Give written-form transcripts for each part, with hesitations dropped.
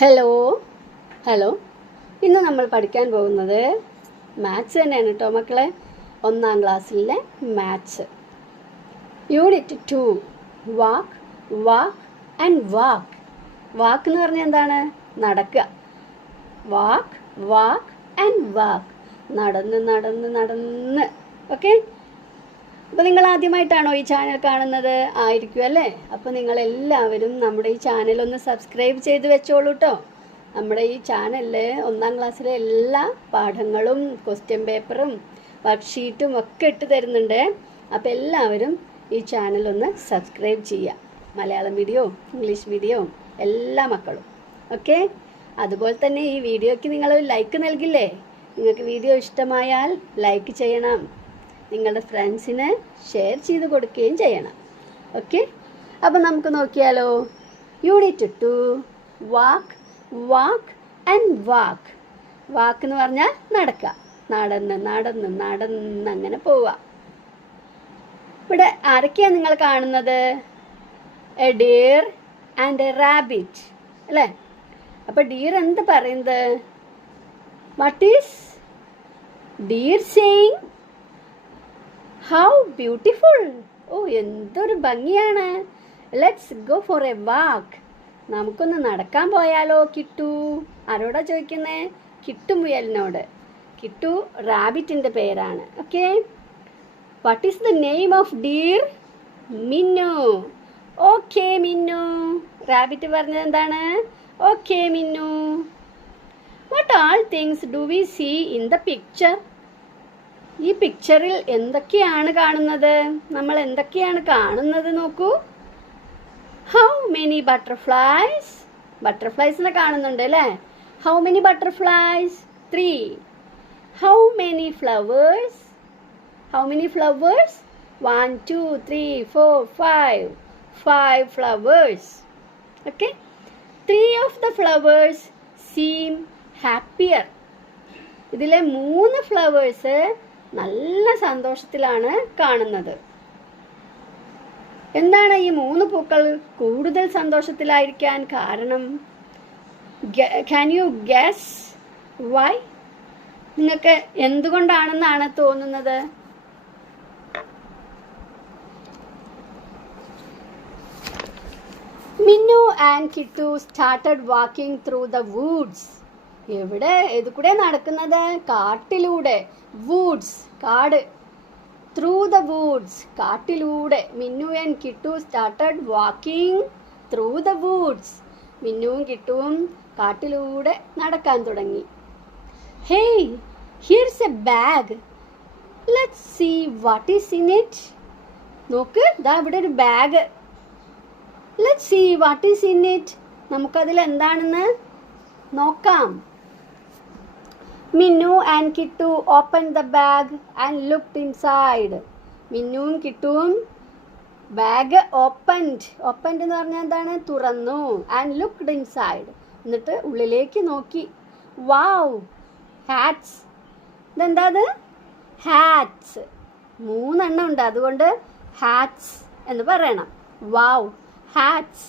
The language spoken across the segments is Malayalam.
ഹലോ ഹലോ ഇന്ന് നമ്മൾ പഠിക്കാൻ പോകുന്നത് മാത്സ് തന്നെയാണ് കേട്ടോ മക്കളെ. 1ാം ക്ലാസ്സിലെ maths unit 2 walk walk and walk. Walk എന്ന് പറഞ്ഞാൽ എന്താണ്? നടക്കുക. വാക്ക് വാക്ക് ആൻഡ് വാക്ക്, നടന്ന് നടന്ന് നടന്ന്. ഓക്കെ, അപ്പോൾ നിങ്ങൾ ആദ്യമായിട്ടാണോ ഈ ചാനൽ കാണുന്നത്? ആയിരിക്കും അല്ലേ? അപ്പോൾ നിങ്ങളെല്ലാവരും നമ്മുടെ ഈ ചാനലൊന്ന് സബ്സ്ക്രൈബ് ചെയ്ത് വെച്ചോളൂ കേട്ടോ. നമ്മുടെ ഈ ചാനലിൽ 1ാം ക്ലാസ്സിലെ എല്ലാ പാഠങ്ങളും ക്വസ്റ്റ്യൻ പേപ്പറും വർക്ക്ഷീറ്റും ഒക്കെ ഇട്ട് തരുന്നുണ്ട്. അപ്പോൾ എല്ലാവരും ഈ ചാനലൊന്ന് സബ്സ്ക്രൈബ് ചെയ്യുക. മലയാളം മീഡിയവും ഇംഗ്ലീഷ് മീഡിയവും എല്ലാ മക്കളും. ഓക്കെ, അതുപോലെ തന്നെ ഈ വീഡിയോയ്ക്ക് നിങ്ങൾ ലൈക്ക് നൽകില്ലേ? നിങ്ങൾക്ക് വീഡിയോ ഇഷ്ടമായാൽ ലൈക്ക് ചെയ്യണം, നിങ്ങളുടെ ഫ്രണ്ട്സിന് ഷെയർ ചെയ്ത് കൊടുക്കുകയും ചെയ്യണം. ഓക്കെ, അപ്പോൾ നമുക്ക് നോക്കിയാലോ. Unit 2 walk walk and walk. Walk എന്ന് പറഞ്ഞാൽ നടക്കുക, നടന്ന് നടന്ന് നടന്ന് അങ്ങനെ പോവുക. ഇവിടെ ആരൊക്കെയാണ് നിങ്ങൾ കാണുന്നത്? A deer and a rabbit അല്ലേ? അപ്പോൾ ഡിയർ എന്ത് പറയുന്നത്? What is deer saying? How beautiful! ഓ, എന്തൊരു ഭംഗിയാണ്. Let's go for a walk. നമുക്കൊന്ന് നടക്കാൻ പോയാലോ? കിട്ടു ആരോടാ ചോദിക്കുന്നേ? കിട്ടു മുയലിനോട്. കിട്ടു റാബിറ്റിൻ്റെ പേരാണ്. Okay, what is the name of deer? Minnu. Okay Minnu. Rabbit പറഞ്ഞത് എന്താണ്? Okay Minnu. What all things do we see in the picture? ഈ പിക്ചറിൽ എന്തൊക്കെയാണ് കാണുന്നത്? നമ്മൾ എന്തൊക്കെയാണ് കാണുന്നത് നോക്കൂ. How many butterflies? ബട്ടർഫ്ലൈസിനെ കാണുന്നുണ്ട് അല്ലേ? How many butterflies? 3. How many flowers? How many flowers? 1 2 3 4 5. 5 flowers. Okay, 3 of the flowers seem happier. ഇതിലെ 3 ഫ്ലവേഴ്സ് നല്ല സന്തോഷത്തിലാണ് കാണുന്നത്. എന്താണ് ഈ 3 പൂക്കൾ കൂടുതൽ സന്തോഷത്തിലായിരിക്കാൻ കാരണം? Can you guess why? നിങ്ങൾക്ക് എന്തുകൊണ്ടാണെന്നാണ് തോന്നുന്നത്? Minnu and Kittu started walking through the woods. എവിടെ ഇത് കൂടെ നടക്കുന്നത്? കാട്ടിലൂടെ. വൂഡ്സ് കാട്. ത്രൂ ദ വൂഡ്സ് കാട്ടിലൂടെ. Minnu and Kittu started walking through the woods. മിന്നുവും കിട്ടുവും കാട്ടിലൂടെ നടക്കാൻ തുടങ്ങി. Hey, here's a bag. Let's see what is in it. നോക്ക്, ദാ ഇവിടെ ഒരു bag. Let's see what is in it. നമുക്കതിൽ എന്താണെന്ന് നോക്കാം. Minnu and Kittu open the bag and looked inside. മിന്നുവും കിട്ടുവും ബാഗ് ഓപ്പൺഡ് എന്ന് പറഞ്ഞാൽ എന്താണ്? തുറന്നു. ആൻഡ് ലുക്ക്ഡ് ഇൻസൈഡ്, എന്നിട്ട് ഉള്ളിലേക്ക് നോക്കി. വാവ്, ഹാറ്റ്സ്. ഇതെന്താ? അത് ഹാറ്റ്സ്. 3 എണ്ണം ഉണ്ട്, അതുകൊണ്ട് ഹാറ്റ്സ് എന്ന് പറയണം. Wow, hats.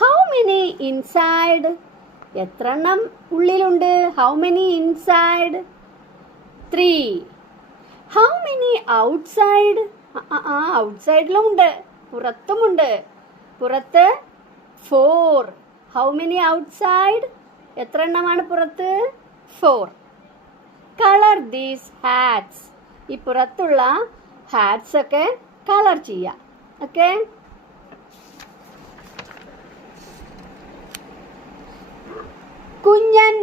How many inside? എത്ര എണ്ണം ഉള്ളിലുണ്ട്? How many inside? 3. How many outside? ഔട്ട്സൈഡിലും ഉണ്ട്, പുറത്തുമുണ്ട്. പുറത്ത് 4. How many outside? എത്ര എണ്ണമാണ് പുറത്ത്? 4. Colour these hats. ഈ പുറത്തുള്ള ഹാറ്റ്സ് ഒക്കെ കളർ ചെയ്യാം. Okay, Kunjan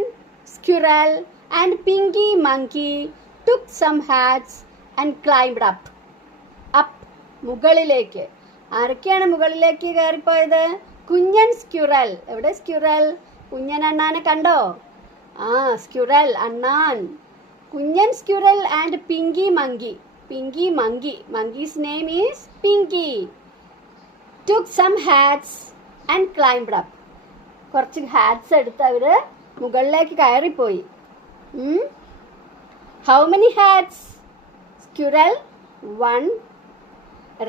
squirrel and Pinky monkey took some hats and climbed up. മുകളിലേക്ക്. ആരൊക്കെയാണ് മുകളിലേക്ക് കയറിപ്പോയത്? കുഞ്ഞൻ സ്ക്വിറൽ. എവിടെ സ്ക്വിറൽ? കുഞ്ഞൻ അണ്ണാനെ കണ്ടോ? സ്ക്വിറൽ അണ്ണാൻ. Kunjan squirrel and Pinky monkey. Pinky monkey. Monkey's name is Pinky. Took some hats and climbed up. കുറച്ച് ഹാറ്റ്സ് എടുത്ത് അവർ മുകളിലേക്ക് കയറിപ്പോയി. How many hats? Squirrel 1,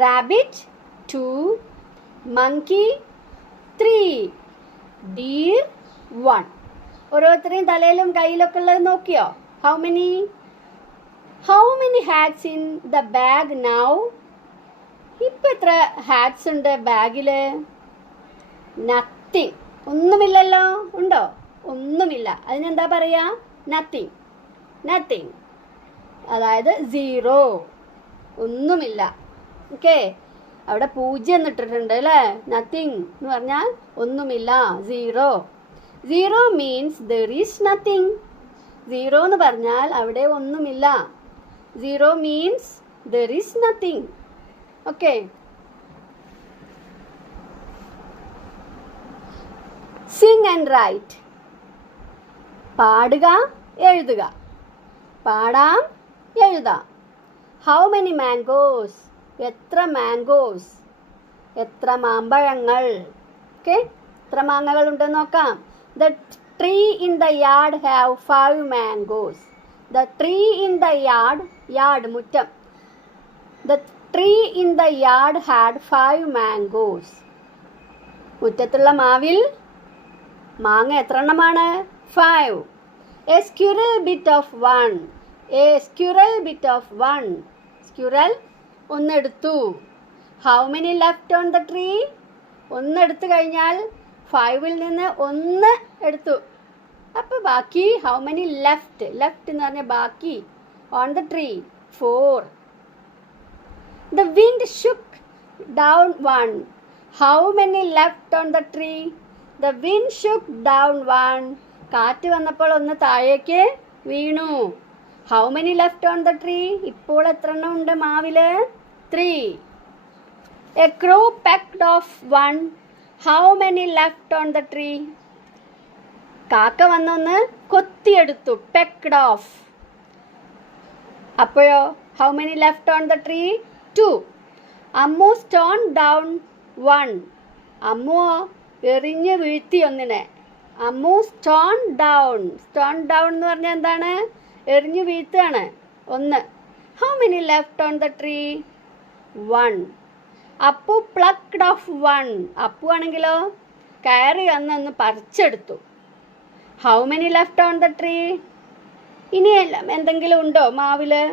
rabbit 2, monkey 3, deer 1. ഓരോരുത്തരെയും തലയിലും കയ്യിലൊക്കെ ഉള്ളത് നോക്കിയോ? How many hats in the bag now? ഇപ്പം എത്ര ഹാറ്റ്സ് ഉണ്ട് ബാഗിൽ? നത്തിങ്. ഒന്നുമില്ലല്ലോ. ഉണ്ടോ? ഒന്നുമില്ല. അതിനെന്താ പറയാ? നത്തിങ്. അതായത് 0. ഒന്നുമില്ല. ഓക്കെ, അവിടെ 0 എന്നിട്ടിട്ടുണ്ട് അല്ലേ? നത്തിങ് എന്ന് പറഞ്ഞാൽ ഒന്നുമില്ല. 0 മീൻസ് ദർ ഈസ് നത്തിങ്. 0 എന്ന് പറഞ്ഞാൽ അവിടെ ഒന്നുമില്ല. 0 means there is nothing. Okay, sing and write. പാടുക, എഴുതുക. പാടാം, എഴുതാം. How many mangoes? എത്ര മാംഗോസ്? എത്ര മാമ്പഴങ്ങൾ? ഓക്കെ, എത്ര മാങ്ങകൾ ഉണ്ടെന്ന് നോക്കാം. The tree in the yard have 5 mangoes. The tree in the yard മുറ്റം. The tree in the yard had 5 mangoes. മുറ്റത്തുള്ള മാവിൽ മാങ്ങ എത്ര എണ്ണമാണ്? 5. A squirrel bit of 1. A squirrel bit of 1. Squirrel ഒന്നെടുത്തു. How many left on the tree? ഒന്നെടുത്തു കഴിഞ്ഞാൽ 5ൽ നിന്ന് 1 എടുത്തു. അപ്പോൾ ബാക്കി how many left? Left എന്ന് പറഞ്ഞാൽ ബാക്കി. On the tree 4. The wind shook down 1. How many left on the tree? The wind shook down 1. കാറ്റ് വന്നപ്പോൾ 1 താഴേക്ക് വീണു. How many left on the tree? ഇപ്പോൾ എത്ര എണ്ണം ഉണ്ട് മാവില്? 3. A crow pecked off 1. How many left on the tree? കാക്ക വന്നൊന്ന് കൊത്തിയെടുത്തു. pecked off. അപ്പോഴോ how many left on the tree? 2. Ammu stoned down 1. Ammu എറിഞ്ഞ് വീഴ്ത്തി ഒന്നിനെ. അമ്മു സ്റ്റോൺ ഡൗൺ എന്ന് പറഞ്ഞാൽ എന്താണ്? എറിഞ്ഞു വീഴ്ത്തുകയാണ്. 1. How many left on the tree? 1. Appu plucked off 1. Appu ആണെങ്കിലോ കയറി വന്നൊന്ന് പറിച്ചെടുത്തു. How many left on the tree? ഇനിയെല്ലാം എന്തെങ്കിലും ഉണ്ടോ മാവില്?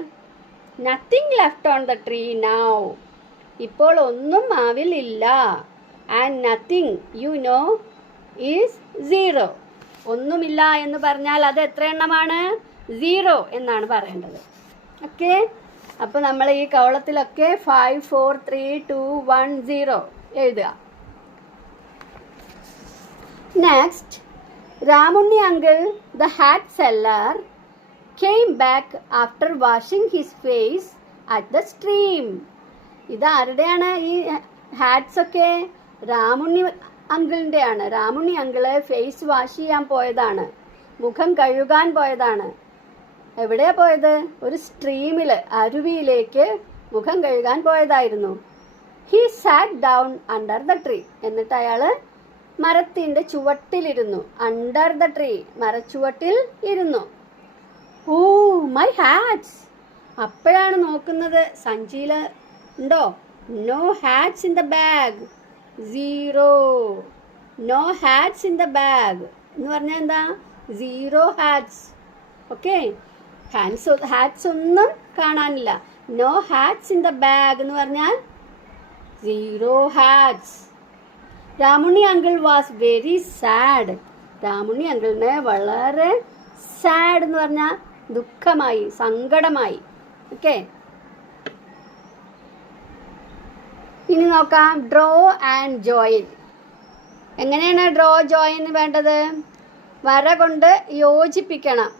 Nothing left on the tree now. ഇപ്പോൾ ഒന്നും മാവിൽ ഇല്ല. And nothing you know is 0. ഒന്നുമില്ല എന്ന് പറഞ്ഞാൽ അത് എത്ര എണ്ണമാണ്? 0 എന്നാണ് പറയേണ്ടത്. ഓക്കെ, അപ്പോൾ നമ്മൾ ഈ കോളത്തിലൊക്കെ 5 4 3 2 1 0 എഴുതുക. Next, Ramunni uncle the hat seller came back after washing his face at the stream. ഇത് ആരുടെയാണ് ഈ ഹാറ്റ്സ് ഒക്കെ? രാമുണ്ണി അങ്കിളിൻ്റെയാണ്. രാമുണ്ണി അങ്കിള് ഫേസ് വാഷ് ചെയ്യാൻ പോയതാണ്, മുഖം കഴുകാൻ പോയതാണ്. എവിടെയാ പോയത്? ഒരു സ്ട്രീമിൽ, അരുവിയിലേക്ക് മുഖം കഴുകാൻ പോയതായിരുന്നു. He sat down under the tree. എന്നിട്ട് അയാൾ മരത്തിൻ്റെ ചുവട്ടിലിരുന്നു. അണ്ടർ ദ ട്രീ, മരച്ചുവട്ടിൽ ഇരുന്നു. Oh my hats. അപ്പോഴാണ് നോക്കുന്നത് സഞ്ചിയിൽ ഉണ്ടോ? No hats in the bag. 0. No hats in the bag എന്ന് പറഞ്ഞാൽ എന്താ? 0 ഹാറ്റ്സ്. ഓക്കെ, ഹാറ്റ്സ് ഒന്നും കാണാനില്ല. No hats in the bag എന്ന് പറഞ്ഞാൽ 0 hats. Ramunni uncle was very sad. Ramunni അങ്കിളിന് വളരെ സാഡ് എന്ന് പറഞ്ഞാൽ ദുഃഖമായി, സങ്കടമായി. ഓക്കെ, ഇനി നോക്കാം ഡ്രോ ആൻഡ് ജോയിൻ. എങ്ങനെയാണ് ഡ്രോ ജോയിൻ വേണ്ടത്? വര കൊണ്ട് യോജിപ്പിക്കണം.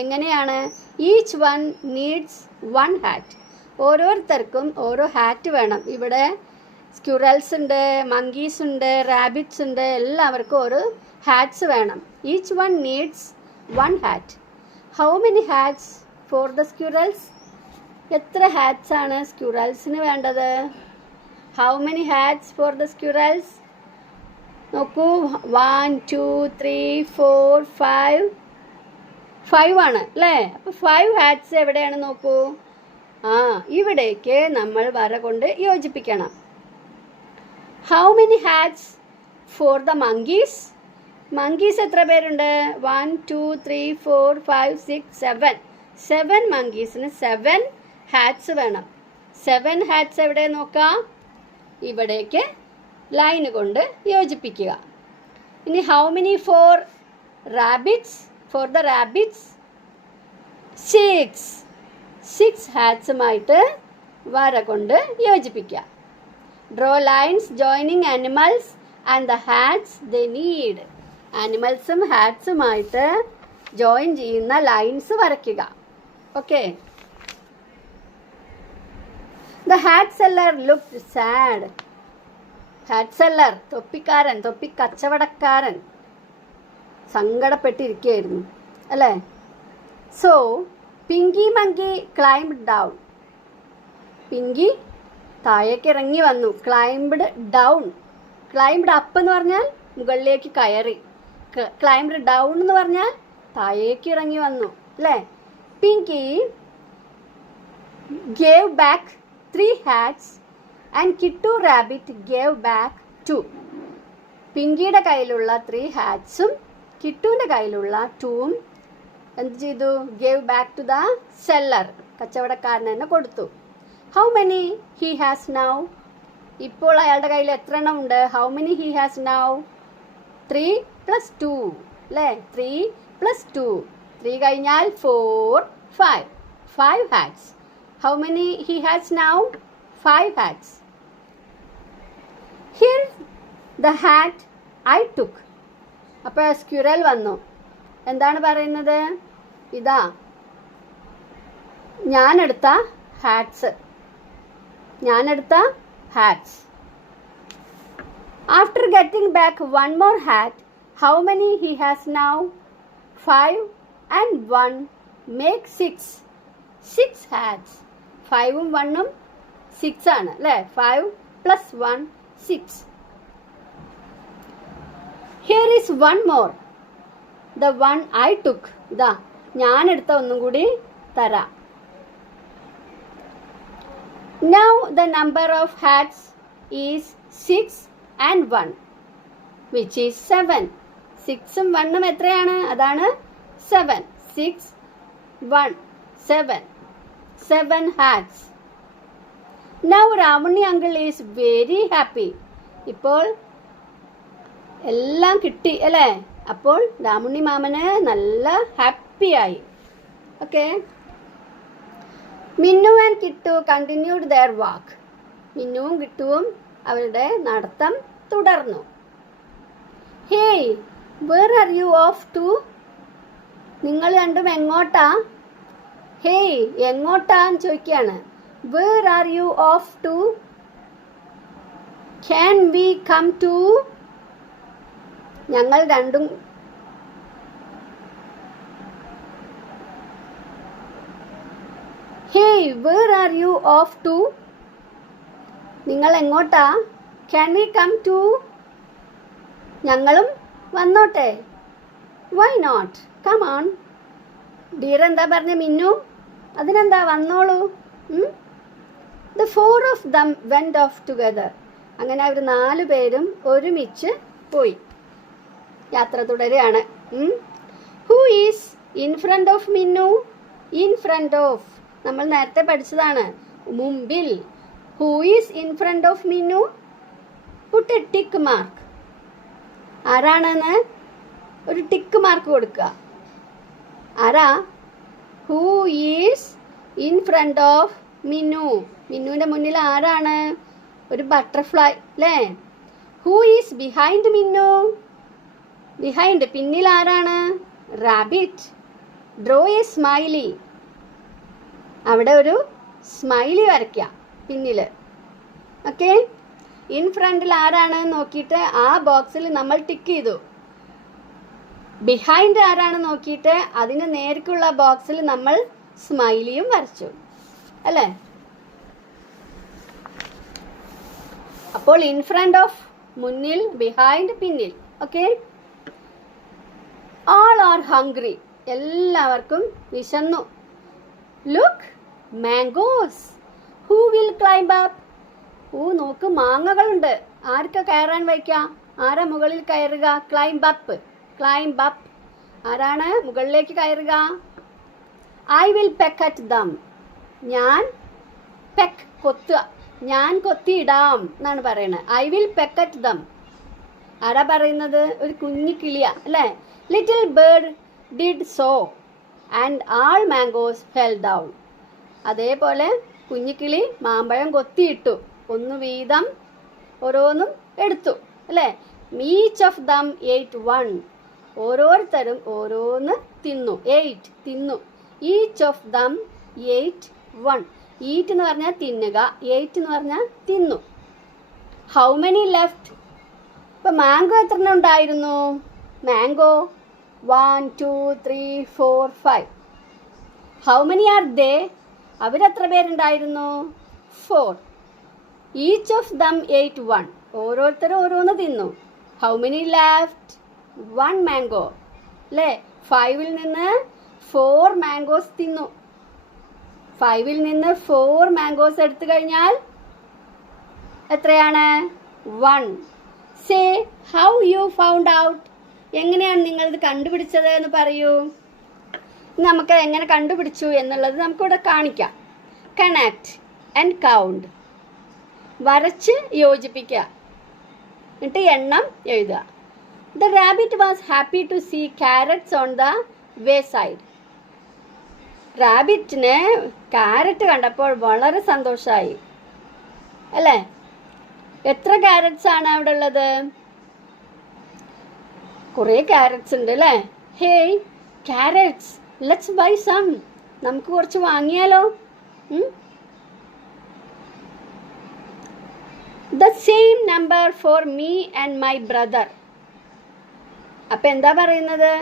എങ്ങനെയാണ്? Each one needs 1 hat. ഓരോരുത്തർക്കും ഓരോ ഹാറ്റ് വേണം. ഇവിടെ സ്ക്യൂറൽസ് ഉണ്ട്, മങ്കീസ് ഉണ്ട്, റാബിറ്റ്സ് ഉണ്ട്. എല്ലാവർക്കും ഓരോ ഹാറ്റ്സ് വേണം. Each one needs 1 hat. How many hats for the squirrels? എത്ര ഹാറ്റ്സ് ആണ് സ്ക്യൂറൽസിന് വേണ്ടത്? How many hats for the squirrels? നോക്കൂ, 1 2 3 4 5 ആണ് അല്ലേ? അപ്പോൾ 5 ഹാറ്റ്സ് എവിടെയാണ് നോക്കൂ. ഇവിടേക്ക് നമ്മൾ വര കൊണ്ട് യോജിപ്പിക്കണം. How many hats for the monkeys? Monkeys എത്ര പേരുണ്ട്? 1 2 3 4 5 6 7. 7 മങ്കീസിന് 7 ഹാറ്റ്സ് വേണം. 7 ഹാറ്റ്സ് എവിടെ നോക്കാം? ഇവിടേക്ക് ലൈൻ കൊണ്ട് യോജിപ്പിക്കുക. ഇനി how many for rabbits? For the rabbits 6 ഹാറ്റ്സുമായിട്ട് വര കൊണ്ട് യോജിപ്പിക്കുക. Draw lines joining animals and the hats they need. ആനിമൽസും ഹാറ്റ്സുമായിട്ട് ജോയിൻ ചെയ്യുന്ന ലൈൻസ് വരയ്ക്കുക. Okay. The hat seller looked sad. Hat seller, തൊപ്പിക്കാരൻ, തൊപ്പിക്കച്ചവടക്കാരൻ സങ്കടപ്പെട്ടിരിക്കുകയായിരുന്നു അല്ലേ? So Pinky monkey climb down. പിങ്കി താഴേക്ക് ഇറങ്ങി വന്നു. Climbed down. ക്ലൈംബ്ഡ് അപ്പ് എന്ന് പറഞ്ഞാൽ മുകളിലേക്ക് കയറി. ക്ലൈംബ്ഡ് ഡൗൺ എന്ന് പറഞ്ഞാൽ താഴേക്ക് ഇറങ്ങി വന്നു അല്ലേ? Pinky gave back 3 hats and Kittu rabbit gave back 2. പിങ്കിയുടെ കയ്യിലുള്ള 3 ഹാറ്റ്സും കിട്ടുവിൻ്റെ കയ്യിലുള്ള 2ഉം എന്ത് ചെയ്തു? Gave back to the seller. കച്ചവടക്കാരൻ തന്നെ കൊടുത്തു. How many he has now? ഇപ്പോൾ അയാളുടെ കയ്യിൽ എത്ര എണ്ണം ഉണ്ട്? How many he has now? 3 + 2 അല്ലേ? 3 + 2. 3 കഴിഞ്ഞാൽ 4 5 hats. How many he has now? 5 hats. Here the hat I took. അപ്പോൾ സ്ക്വിറൽ വന്നു. എന്താണ് പറയുന്നത്? ഇതാ ഞാനെടുത്ത hats. After getting back one more hat, how many he has now? 5 and 1 make 6. 6 hats. 5ഉം 1ഉം 6 ആണ് അല്ലേ? 5 + 1 6. Here is one more. The one I took. ഇതാ ഞാൻ എടുത്ത ഒന്നും കൂടി തരാം. Now the number of hats is 6 and 1, which is 7. 6ഉം 1ഉം എത്രയാണ്? അതാണ് 7. 6 1 7. 7 hats. Now Ramuni uncle is very happy. ഇപ്പോൾ എല്ലാം കിട്ടി അല്ലേ? അപ്പോൾ രാമുണ്ണി മാമന് നല്ല ഹാപ്പിയായി. Okay. Minnu and Kittu continued their walk. മിന്നുവും കിട്ടുവും അവരുടെ നടത്തം തുടർന്നു. Hey, where are you off to? നിങ്ങൾ രണ്ടും എങ്ങോട്ടാ? ഹേയ്, എങ്ങോട്ടാന്ന് ചോദിക്കുകയാണ്. Where are you off to? Can we come too? ഞങ്ങൾ രണ്ടും hey, where are you off to? നിങ്ങൾ എങ്ങോട്ടാ? Can we come too? ഞങ്ങളും വന്നോട്ടെ. Why not? Come on. Dear എന്താ പറഞ്ഞ മിന്നു? അതിനെന്താ, വന്നോളൂ. The 4 of them went off together. അങ്ങനെ അവർ 4 പേരും ഒരുമിച്ച് പോയി. യാത്ര തുടരുകയാണ്. Who is in front of Minnu? In front of നമ്മൾ നേരത്തെ പഠിച്ചതാണ്, മുമ്പിൽ. Who is in front of Minnu? Put a tick mark. ആരാണെന്ന് ഒരു ടിക്ക് മാർക്ക് കൊടുക്കുക. ആരാ? Who is in front of Minnu? മിന്നുവിൻ്റെ മുന്നിൽ ആരാണ്? ഒരു ബട്ടർഫ്ലൈ അല്ലേ? Who is behind Minnu? Behind പിന്നിൽ ആരാണ്? റാബിറ്റ്. Draw a smiley. അവിടെ ഒരു സ്മൈലി വരയ്ക്കാം പിന്നിൽ. ഓക്കെ. ഇൻ ഫ്രണ്ടിൽ ആരാണ് നോക്കിയിട്ട് ആ ബോക്സിൽ നമ്മൾ ടിക്ക് ചെയ്തു. ബിഹൈൻഡ് ആരാണ് നോക്കിയിട്ട് അതിന് നേർക്കുള്ള ബോക്സിൽ നമ്മൾ സ്മൈലിയും വരച്ചു അല്ലേ? അപ്പോൾ ഇൻ ഫ്രണ്ട് ഓഫ് മുന്നിൽ, ബിഹൈൻഡ് പിന്നിൽ. ഓക്കെ. All are hungry. എല്ലാവർക്കും വിശന്നു. Look, mangoes. Who will climb up? നോക്ക്, മാങ്ങകളുണ്ട്. ആർക്കാ കയറാൻ വയ്ക്കാം? ആരാ മുകളിൽ കയറുക? Climb up. Climb up. ആരാണ് മുകളിലേക്ക് കയറുക? I will peck at them. ഞാൻ പെക്ക് കൊത്തുക, ഞാൻ കൊത്തിയിടാം എന്നാണ് പറയുന്നത്. I will peck at them. ആരാ പറയുന്നത്? ഒരു കുഞ്ഞു കിളിയ അല്ലേ? Little bird did so and all mangoes fell down. അതേപോലെ കുഞ്ഞിക്കിളി മാമ്പഴം കൊത്തിയിട്ടു, ഒന്ന് വീതം ഓരോന്നും എടുത്തു അല്ലേ? Each of them eight one. ഓരോരുത്തരും ഓരോന്ന് തിന്നു. എയ്റ്റ് തിന്നു. Each of them eight one. Eat എന്ന് പറഞ്ഞാൽ തിന്നുക, എയ്റ്റ് എന്ന് പറഞ്ഞാൽ തിന്നു. How many left? ഇപ്പം മാംഗോ എത്ര എണ്ണം ഉണ്ടായിരുന്നു? Mango 1 2 3 4 5. How many are they? അവരെത്ര പേരുണ്ടായിരുന്നു? 4. Each of them eight one. ഓരോരുത്തരും ഓരോന്ന് തിന്നു. How many left? 1 മാംഗോ അല്ലേ? 5ൽ നിന്ന് 4 മാംഗോസ് തിന്നു. 5ൽ നിന്ന് 4 മാംഗോസ് എടുത്തു കഴിഞ്ഞാൽ എത്രയാണ്? 1. Say how you found out. എങ്ങനെയാണ് നിങ്ങളിത് കണ്ടുപിടിച്ചത് എന്ന് പറയൂ. നമുക്ക് എങ്ങനെ കണ്ടുപിടിച്ചു എന്നുള്ളത് നമുക്കിവിടെ കാണിക്കാം. Connect and count. വരച്ച് യോജിപ്പിക്കുക, എന്നിട്ട് എണ്ണം എഴുതുക. The rabbit was happy to see carrots on the way side. റാബിറ്റിന് ക്യാരറ്റ് കണ്ടപ്പോൾ വളരെ സന്തോഷമായി അല്ലേ? എത്ര ക്യാരറ്റ്സ് ആണ് അവിടെ ഉള്ളത്? കുറേ ക്യാരറ്റ്സ് ഉണ്ട് അല്ലേ? Hey carrots, let's buy some. നമുക്ക് കുറച്ച് വാങ്ങിയാലോ? The same number for me and my brother. അപ്പം എന്താ പറയുന്നത്?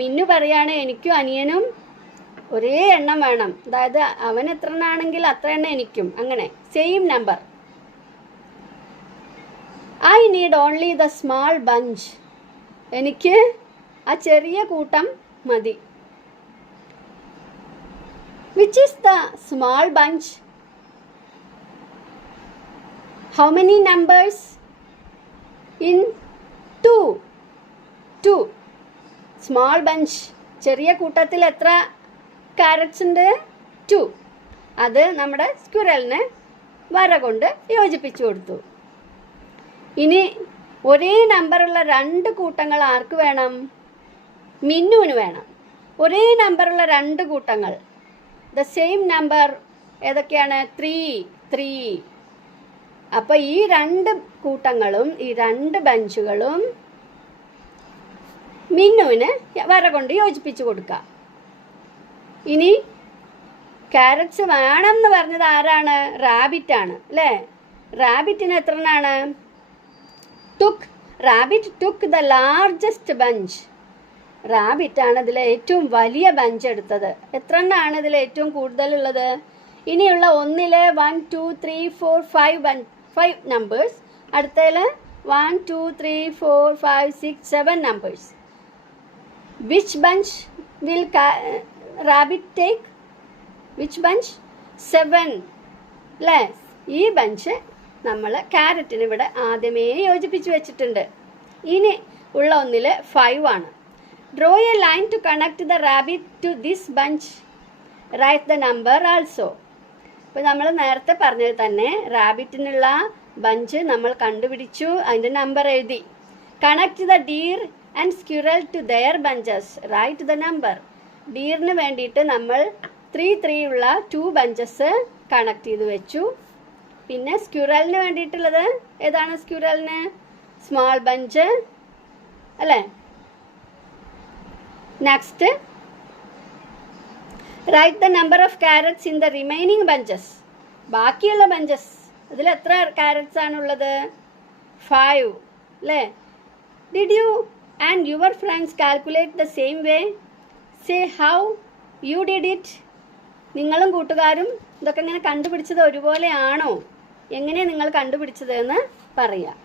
മിന്നു പറയാണ് എനിക്കും അനിയനും ഒരേ എണ്ണം വേണം. അതായത് അവൻ എത്ര എണ്ണാണെങ്കിൽ അത്ര എണ്ണം എനിക്കും. അങ്ങനെ same number. I need only the small bunch. എനിക്ക് ആ ചെറിയ കൂട്ടം മതി. Which is the small bunch? How many numbers in 2? 2. Small bunch, ചെറിയ കൂട്ടത്തിൽ എത്ര ക്യാരറ്റ്സ് ഉണ്ട്? 2. അത് നമ്മുടെ സ്ക്വിറലിന് വര കൊണ്ട് യോജിപ്പിച്ചു കൊടുത്തു. ഇനി ഒരേ നമ്പറുള്ള 2 കൂട്ടങ്ങൾ ആർക്ക് വേണം? മിന്നുവിന് വേണം. ഒരേ നമ്പറുള്ള 2 കൂട്ടങ്ങൾ. ദ സെയിം നമ്പർ ഏതൊക്കെയാണ്? 3. അപ്പോൾ ഈ 2 കൂട്ടങ്ങളും ഈ 2 ബഞ്ചുകളും മിന്നുവിന് വര കൊണ്ട് യോജിപ്പിച്ചു കൊടുക്കാം. ഇനി ക്യാരറ്റ്സ് വേണം എന്ന് പറഞ്ഞത് ആരാണ്? റാബിറ്റാണ് അല്ലേ? റാബിറ്റിന് എത്ര എണ്ണാണ്? Rabbit took the largest bunch. റാബിറ്റാണ് ഇതിലെ ഏറ്റവും വലിയ ബഞ്ച് എടുത്തത്. എത്ര എണ്ണമാണ് ഇതിൽ ഏറ്റവും കൂടുതലുള്ളത്? ഇനിയുള്ള ഒന്നില് 1 2 3 4 5 നമ്പേഴ്സ്. അടുത്തതിൽ 1 2 3 4 5 6 7 numbers. Which bunch will rabbit take? Which bunch? 7 അല്ലേ? ഈ ബഞ്ച് നമ്മൾ ക്യാരറ്റിന് ഇവിടെ ആദ്യമേ യോജിപ്പിച്ച് വെച്ചിട്ടുണ്ട്. ഇനി ഉള്ള ഒന്നിൽ 5 ആണ്. Draw a line to connect the rabbit to this bunch. Write the number also. ഇപ്പോൾ നമ്മൾ നേരത്തെ പറഞ്ഞത് തന്നെ റാബിറ്റിനുള്ള ബഞ്ച് നമ്മൾ കണ്ടുപിടിച്ചു, അതിൻ്റെ നമ്പർ എഴുതി. Connect the deer and squirrel to their bunches. Write the number. ഡീറിന് വേണ്ടിയിട്ട് നമ്മൾ 3 ഉള്ള 2 ബഞ്ചസ് കണക്ട് ചെയ്ത് വെച്ചു. പിന്നെ സ്ക്വിറലിന് വേണ്ടിയിട്ടുള്ളത് ഏതാണ്? സ്ക്വിറലിന് സ്മാൾ ബഞ്ച് അല്ലേ? Next right the number of carrots in the remaining bunches. ബാക്കിയുള്ള ബഞ്ചസ് അതിൽ എത്ര ക്യാരറ്റ്സ് ആണുള്ളത്? 5 അല്ലേ? Did you and your friends calculate the same way? Say how you did it. നിങ്ങളും കൂട്ടുകാരും ഇതൊക്കെ ഇങ്ങനെ കണ്ടുപിടിച്ചത് ഒരുപോലെയാണോ? എങ്ങനെയാണ് നിങ്ങൾ കണ്ടുപിടിച്ചത് എന്ന് പറയാം.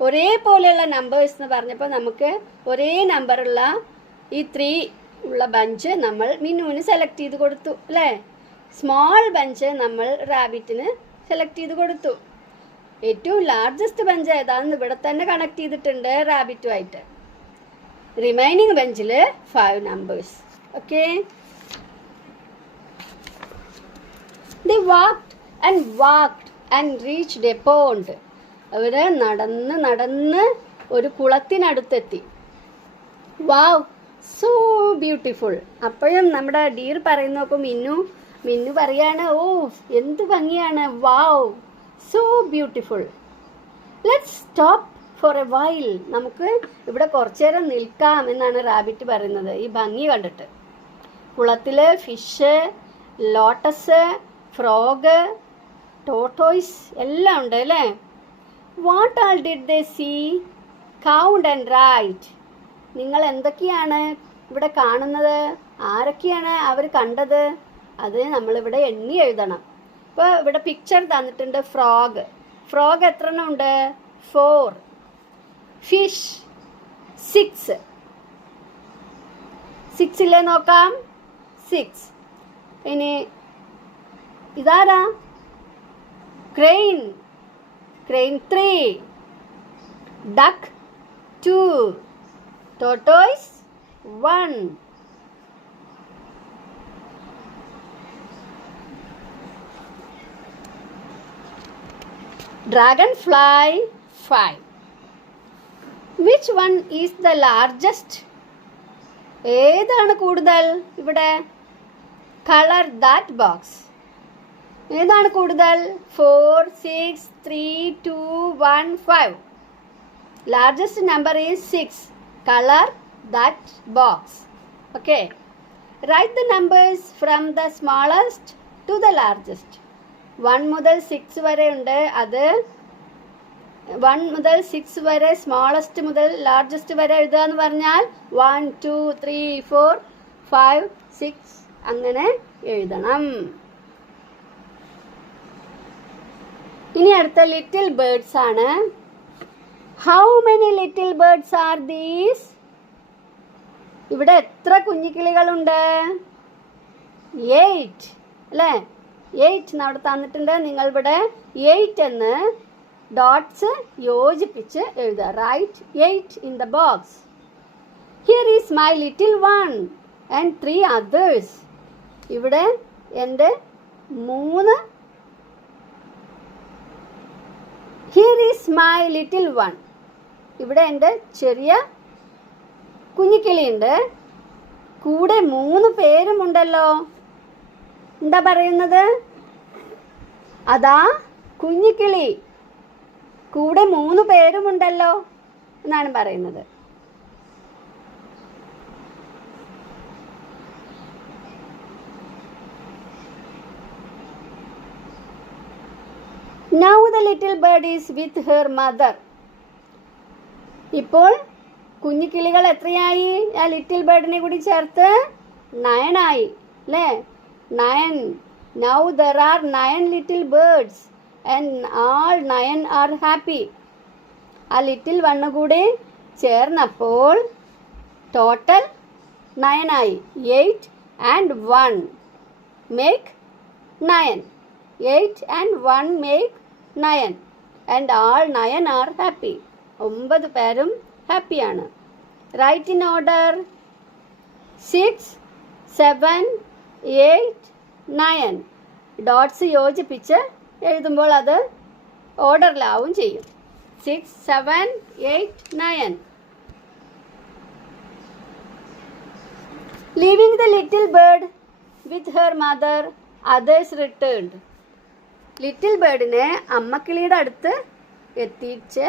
ഒരേപോലെയുള്ള നമ്പേഴ്സ് എന്ന് പറഞ്ഞപ്പോൾ നമുക്ക് ഒരേ നമ്പറുള്ള ഈ 3 ഉള്ള ബഞ്ച് നമ്മൾ മിന്നുവിന് സെലക്ട് ചെയ്ത് കൊടുത്തു അല്ലേ? സ്മോൾ ബഞ്ച് നമ്മൾ റാബിറ്റിന് സെലക്ട് ചെയ്ത് കൊടുത്തു. ഏറ്റവും ലാർജസ്റ്റ് ബഞ്ച് ഏതാണെന്ന് ഇവിടെ തന്നെ കണക്ട് ചെയ്തിട്ടുണ്ട് റാബിറ്റുമായിട്ട്. റിമൈനിങ് ബെഞ്ചിൽ 5 numbers. Okay. They walked and reached a pond. അവർ നടന്ന് ഒരു കുളത്തിനടുത്തെത്തി. വാവ്, സോ ബ്യൂട്ടിഫുൾ. അപ്പോഴും നമ്മുടെ ഡീർ പറയുന്നു. അപ്പോൾ മിന്നു പറയാണ്, ഓ എന്ത് ഭംഗിയാണ്, wow, so beautiful. Let's stop for a while. നമുക്ക് ഇവിടെ കുറച്ചു നേരം നിൽക്കാം എന്നാണ് റാബിറ്റ് പറയുന്നത് ഈ ഭംഗി കണ്ടിട്ട്. കുളത്തിൽ ഫിഷ്, ലോട്ടസ്, ഫ്രോഗ്, ടോട്ടോയ്സ് എല്ലാം ഉണ്ട് അല്ലേ. What all did they see? Count and write. നിങ്ങൾ എന്തൊക്കെയാണ് ഇവിടെ കാണുന്നത്? ആരൊക്കെയാണ് അവർ കണ്ടത്? അത് നമ്മളിവിടെ എണ്ണി എഴുതണം. ഇപ്പോൾ ഇവിടെ പിക്ചർ തന്നിട്ടുണ്ട്. ഫ്രോഗ് എത്ര എണ്ണം ഉണ്ട്? 4. ഫിഷ് 6 ഇല്ലേ നോക്കാം. 6. ഇനി ഇതാരാ? Crane 3. Duck 2. Tortoise 1. Dragonfly 5. Which one is the largest? ഏതാണ് കൂടുതൽ? ഇവിടെ കളർ ദാറ്റ് ബോക്സ്. ഏതാണ് കൂടുതൽ? 4, 6, 3, 2, 1, 5. Largest number is 6. Color that box. Okay. Write the numbers from the smallest to the largest. 1 മുതൽ 6 വരെ ഉണ്ട്. അത് 1 മുതൽ 6 വരെ സ്മോളസ്റ്റ് മുതൽ ലാർജസ്റ്റ് വരെ എഴുതുക എന്ന് പറഞ്ഞാൽ 1, 2, 3, 4, 5, 6 അങ്ങനെ എഴുതണം. ഇനി അടുത്ത ലിറ്റിൽ ബേർഡ്സ് ആണ്. How many little birds are these? ഇവിടെ എത്ര കുഞ്ഞിക്കിളികളുണ്ട്? 8 അല്ലേ. 8 അവിടെ തന്നിട്ടുണ്ട്. നിങ്ങൾ ഇവിടെ 8 എന്ന് ഡോട്ട്സ് യോജിപ്പിച്ച് എഴുതുക. Write 8 in the box. Here is my little one and 3 others. ഇവിടെ എൻ്റെ 3. Here is my little one. ഇവിടെ എൻ്റെ ചെറിയ കുഞ്ഞിക്കിളിയുണ്ട്. കൂടെ 3 പേരുമുണ്ടല്ലോ. എന്താ പറയുന്നത്? അതാ കുഞ്ഞിക്കിളി. കൂടെ 3 പേരുമുണ്ടല്ലോ എന്നാണ് പറയുന്നത്. Now the little bird is with her mother. ഇപ്പോൾ കുഞ്ഞിക്കിളികൾ എത്രയായി? ആ ലിറ്റിൽ ബേർഡിനെ കൂടി ചേർത്ത് 9 ആയി അല്ലേ. 9. Now there are 9 little birds and all 9 are happy. ആ ലിറ്റിൽ വണ്ണ് കൂടി ചേർന്നപ്പോൾ ടോട്ടൽ 9 ആയി. 8 and 1 make 9. 8 and 1 make 9 and all 9 are happy. 9 പേരും ഹാപ്പിയാണ്. Right in order. 6, 7, 8, 9. ഡോട്ട്സ് യോജിപ്പിച്ച് എഴുതുമ്പോൾ അത് ഓർഡറിലാവും ചെയ്യും. 6, 7, 8, 9. Leaving the little bird with her mother, others returned. Little ബേർഡിനെ അമ്മക്കിളിയുടെ അടുത്ത് എത്തിച്ച്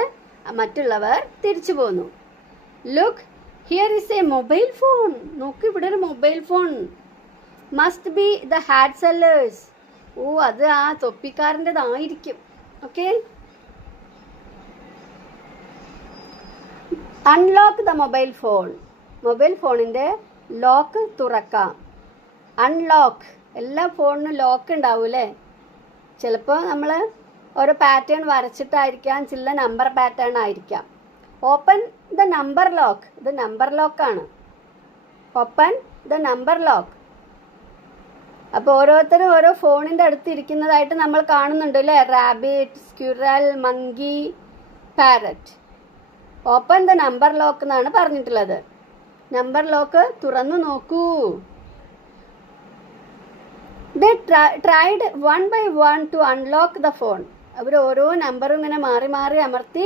മറ്റുള്ളവർ തിരിച്ചു പോന്നു. Look, here is a mobile phone. നോക്ക്, ഇവിടെ ഒരു mobile phone. Must be the hat sellers. ഓ, അത് ആ തൊപ്പിക്കാരൻ്റെതായിരിക്കും. Okay. Unlock the mobile phone. Mobile ഫോണിൻ്റെ ലോക്ക് തുറക്കാം. അൺലോക്ക്. എല്ലാ ഫോണിനും ലോക്ക് ഉണ്ടാവും അല്ലേ. ചിലപ്പോൾ നമ്മൾ ഓരോ പാറ്റേൺ വരച്ചിട്ടായിരിക്കാം, ചില നമ്പർ പാറ്റേൺ ആയിരിക്കാം. Open the number lock. ഇത് നമ്പർ ലോക്കാണ്. Open the number lock. അപ്പോൾ ഓരോരുത്തരും ഓരോ ഫോണിൻ്റെ അടുത്ത് ഇരിക്കുന്നതായിട്ട് നമ്മൾ കാണുന്നുണ്ട് അല്ലേ. Rabbit, squirrel, monkey, parrot. Open the number lock എന്നാണ് പറഞ്ഞിട്ടുള്ളത്. നമ്പർ ലോക്ക് തുറന്നു നോക്കൂ. They tried one by one to unlock the phone. അവർ ഓരോ നമ്പറും ഇങ്ങനെ മാറി മാറി അമർത്തി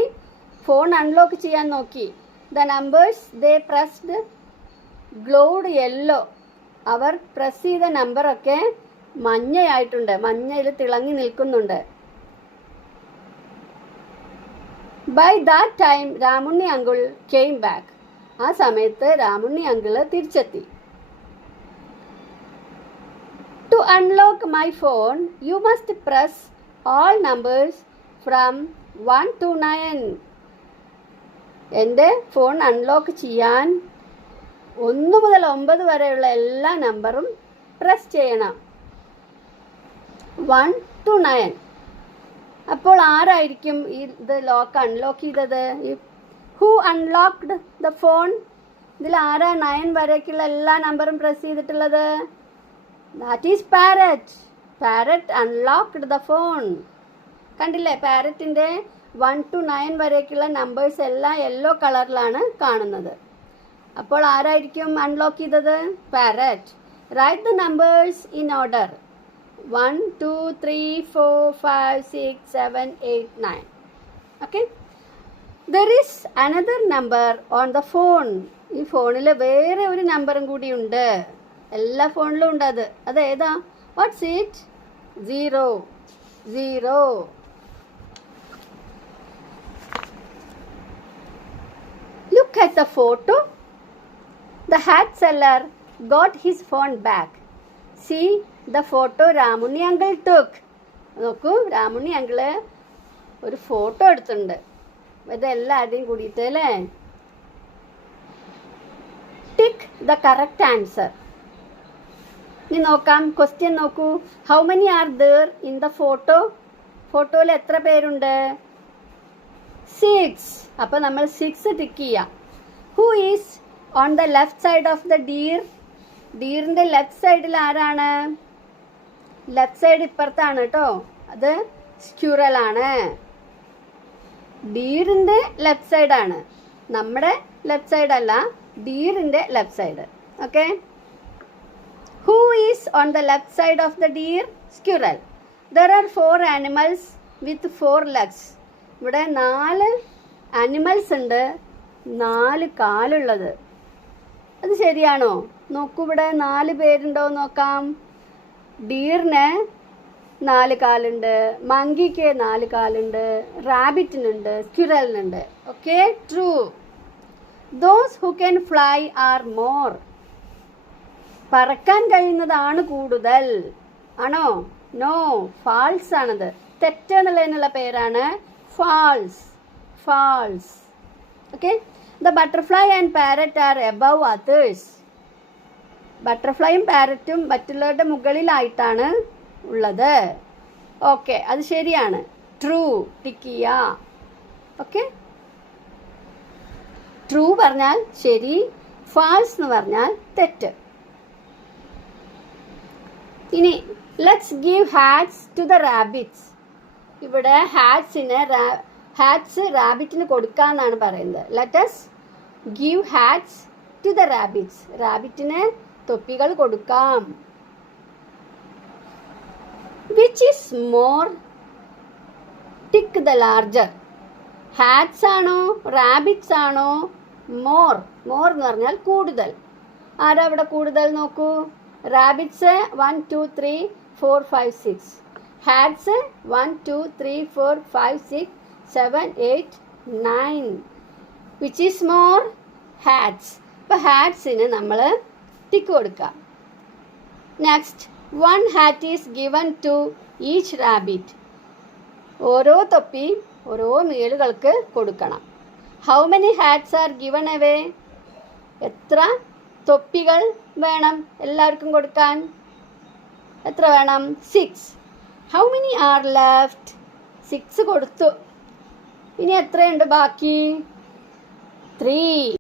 ഫോൺ അൺലോക്ക് ചെയ്യാൻ നോക്കി. The numbers they pressed glowed yellow. അവർ പ്രസ് ചെയ്ത നമ്പറൊക്കെ മഞ്ഞയായിട്ടുണ്ട്, മഞ്ഞയിൽ തിളങ്ങി നിൽക്കുന്നുണ്ട്. By that time Ramunni uncle came back. ആ സമയത്ത് രാമുണ്ണി അങ്കിള് തിരിച്ചെത്തി. To unlock my phone, you must press all numbers from 1 to 9. എൻ്റെ ഫോൺ അൺലോക്ക് ചെയ്യാൻ 1 മുതൽ 9 വരെയുള്ള എല്ലാ നമ്പറും പ്രസ് ചെയ്യണം. 1 to 9. അപ്പോൾ ആരായിരിക്കും ഇത് ലോക്ക് അൺലോക്ക് ചെയ്തത്? Who unlocked the phone? ഇതിൽ ആരാ 9 വരേക്കുള്ള എല്ലാ നമ്പറും പ്രസ് ചെയ്തിട്ടുള്ളത്? That is parrot. Parrot unlocked the phone. കണ്ടില്ലേ, പാരറ്റിൻ്റെ 1 to 9 വരേക്കുള്ള നമ്പേഴ്സ് എല്ലാം യെല്ലോ കളറിലാണ് കാണുന്നത്. അപ്പോൾ ആരായിരിക്കും അൺലോക്ക് ചെയ്തത്? Parrot. Write the numbers in order. 1 2 3 4 5 6 7 8 9. Okay. There is another number on the phone. ഈ ഫോണിൽ വേറെ ഒരു നമ്പറും കൂടി ഉണ്ട്. എല്ലാ ഫോണിലും ഉണ്ട് അത്. അതേതാ? What's it? 0 0. Look at the photo. The hat seller got his phone back. See the photo Ramuni uncle took. നോക്കൂ, രാമുണ്ണി അങ്കിള് ഒരു ഫോട്ടോ എടുത്തിട്ടുണ്ട്. ഇതെല്ലാവരുടെയും കൂടിയിട്ട് അല്ലേ? Tick the correct answer. ഇനി നോക്കാം, ക്വസ്റ്റ്യൻ നോക്കൂ. How many are there in the photo? ഫോട്ടോയിൽ എത്ര പേരുണ്ട്? 6. അപ്പോൾ നമ്മൾ 6 ടിക്ക് ചെയ്യാം. Who is on the left side of the deer? ഡീറിൻ്റെ ലെഫ്റ്റ് സൈഡിൽ ആരാണ്? ലെഫ്റ്റ് സൈഡ് ഇപ്പുറത്താണ് കേട്ടോ, അത് സ്ക്യൂറലാണ്. ഡീറിൻ്റെ ലെഫ്റ്റ് സൈഡാണ്, നമ്മുടെ ലെഫ്റ്റ് സൈഡ് അല്ല, ഡീറിൻ്റെ left side. Okay. Who is on the left side of the deer? Squirrel. There are 4 animals with 4 legs. ഇവിടെ 4 ആനിമൽസ് ഉണ്ട്, 4 കാലുള്ളത്. അത് ശരിയാണോ? നോക്കൂ, ഇവിടെ 4 പേരുണ്ടോ നോക്കാം. ഡീറിന് 4 കാലുണ്ട്, മങ്കിക്ക് 4 കാലുണ്ട്, റാബിറ്റിനുണ്ട്, സ്ക്വിറലിനുണ്ട്. Okay, true. Those who can fly are more. പറക്കാൻ കഴിയുന്നതാണ് കൂടുതൽ. ആണോ? നോ, ഫാൾസ് ആണത്. തെറ്റെന്നുള്ളതിനുള്ള പേരാണ് false. False. Okay. The butterfly and parrot are above others. ബട്ടർഫ്ലൈയും പാരറ്റും മറ്റുള്ളവരുടെ മുകളിലായിട്ടാണ് ഉള്ളത്. ഓക്കെ, അത് ശരിയാണ്. ട്രൂ ടിക്ക് ചെയ്യുക. ഓക്കെ, ട്രൂ പറഞ്ഞാൽ ശരി, ഫാൾസ് എന്ന് പറഞ്ഞാൽ തെറ്റ്. ഇനി let's give hats to the rabbits. ഇവിടെ ഹാറ്റ്സ് റാബിറ്റിന് കൊടുക്കാന്നാണ് പറയുന്നത്. Let's give hats to the rabbits. റാബിറ്റിന് തൊപ്പികൾ കൊടുക്കാം. Which is more? Tick the larger. Hats ആണോ റാബിറ്റ്സ് ആണോ? മോർ. മോർ എന്ന് പറഞ്ഞാൽ കൂടുതൽ. ആരാ ഇവിടെ കൂടുതൽ? നോക്കൂ, rabbits 1 2 3 4 5 6. Hats 1 2 3 4 5 6 7 8 9. Which is more? Hats. അപ്പോൾ ഹാറ്റ്സിന് നമ്മൾ ടിക്ക് കൊടുക്കാം. Next, 1 hat is given to each rabbit. ഓരോ തൊപ്പി ഓരോ മീലുകൾക്ക് കൊടുക്കണം. How many hats are given away? എത്ര തൊപ്പികൾ വേണം എല്ലാവർക്കും കൊടുക്കാൻ? എത്ര വേണം? 6. How many R left? 6 കൊടുത്തു. ഇനി എത്രയുണ്ട് ബാക്കി? 3.